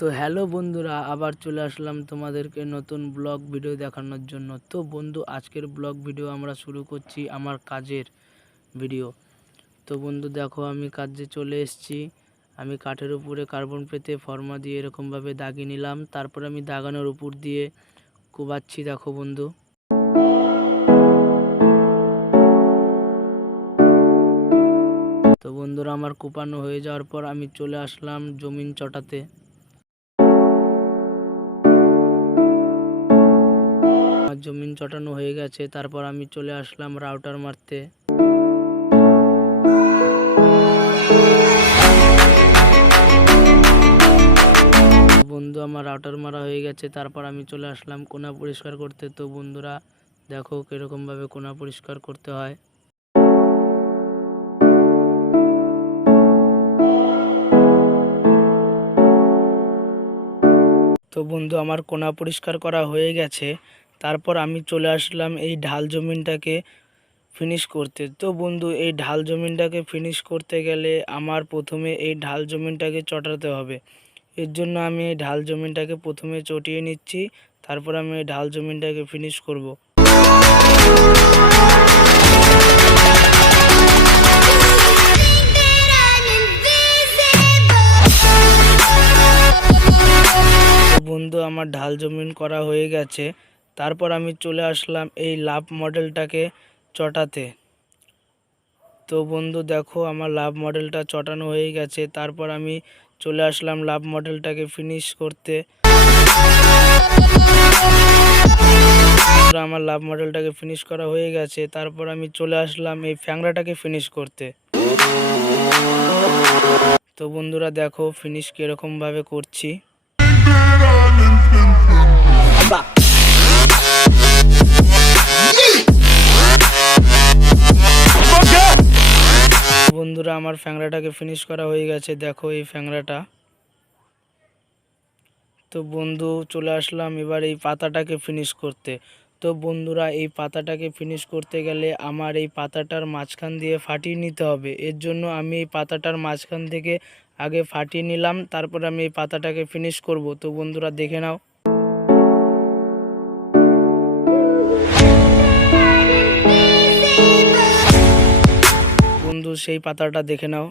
তো হ্যালো বন্ধুরা, আবার চলে আসলাম তোমাদেরকে নতুন ব্লগ ভিডিও দেখানোর জন্য। তো বন্ধু, আজকের ব্লগ ভিডিও আমরা শুরু করছি আমার কাজের ভিডিও। তো বন্ধু দেখো, আমি কাজে চলে এসেছি। আমি কাঠের উপরে কার্বন পেতে ফর্মা দিয়ে এরকমভাবে দাগিয়ে নিলাম। তারপর আমি দাগানোর উপর দিয়ে কোবাচ্ছি। দেখো বন্ধু, তো বন্ধুরা আমার কোপানো হয়ে যাওয়ার পর আমি চলে আসলাম জমিন চটাতে। আমার জমিন চটানো হয়ে গেছে, তারপর আমি চলে আসলাম রাউটার মারতে। বন্ধু আমার রাউটার মারা হয়ে গেছে, তারপর আমি চলে আসলাম কোনা পরিষ্কার করতে। তো বন্ধুরা দেখো কিরকম ভাবে কোনা পরিষ্কার করতে হয়। তো বন্ধু আমার কোনা পরিষ্কার করা হয়ে গেছে, তারপর আমি চলে আসলাম এই ঢাল জমিনটাকে ফিনিশ করতে। তো বন্ধু এই ঢাল জমিনটাকে ফিনিশ করতে গেলে আমার প্রথমে এই ঢাল জমিনটাকে চটাতে হবে। এর জন্য আমি এই ঢাল জমিনটাকে প্রথমে চটিয়ে নিচ্ছি, তারপর আমি এই ঢাল জমিনটাকে ফিনিশ করব। বন্ধু আমার ঢাল জমিন করা হয়ে গেছে, তারপর আমি চলে আসলাম এই লাভ মডেলটাকে চটাতে। তো বন্ধু দেখো আমার লাভ মডেলটা চটানো হয়ে গেছে, তারপর আমি চলে আসলাম লাভ মডেলটাকে ফিনিশ করতে। আমার লাভ মডেলটাকে ফিনিশ করা হয়ে গেছে, তারপর আমি চলে আসলাম এই ফ্যাংরাটাকে ফিনিশ করতে। তো বন্ধুরা দেখো ফিনিশ কিরকম ভাবে করছি। বন্ধুরা আমার ফ্যাংরাটাকে ফিনিশ করা হয়ে গেছে, দেখো এই ফ্যাংরাটা। তো বন্ধু চলে আসলাম এবার এই পাতাটাকে ফিনিশ করতে। তো বন্ধুরা এই পাতাটাকে ফিনিশ করতে গেলে আমার এই পাতাটার মাঝখান দিয়ে ফাটিয়ে নিতে হবে। এর জন্য আমি এই পাতাটার মাঝখান থেকে আগে ফাটিয়ে নিলাম, তারপর আমি এই পাতাটাকে ফিনিশ করব। তো বন্ধুরা দেখে নাও। বন্ধু সেই পাতাটা দেখে নাও।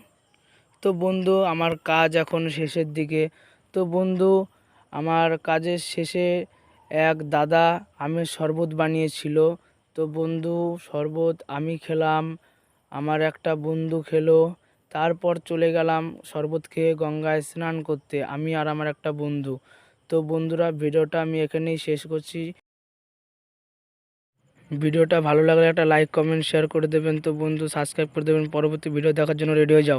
তো বন্ধু আমার কাজ এখন শেষের দিকে। তো বন্ধু আমার কাজের শেষে এক দাদা আমের শরবত বানিয়েছিল। তো বন্ধু শরবত আমি খেলাম, আমার একটা বন্ধু খেলো, তারপর চলে গেলাম শরবত খেয়ে গঙ্গায় স্নান করতে, আমি আর আমার একটা বন্ধু। তো বন্ধুরা ভিডিওটা আমি এখানেই শেষ করছি। ভিডিওটা ভালো লাগলে একটা লাইক কমেন্ট শেয়ার করে দেবেন। তো বন্ধু সাবস্ক্রাইব করে দেবেন, পরবর্তী ভিডিও দেখার জন্য রেডি হয়ে যাও।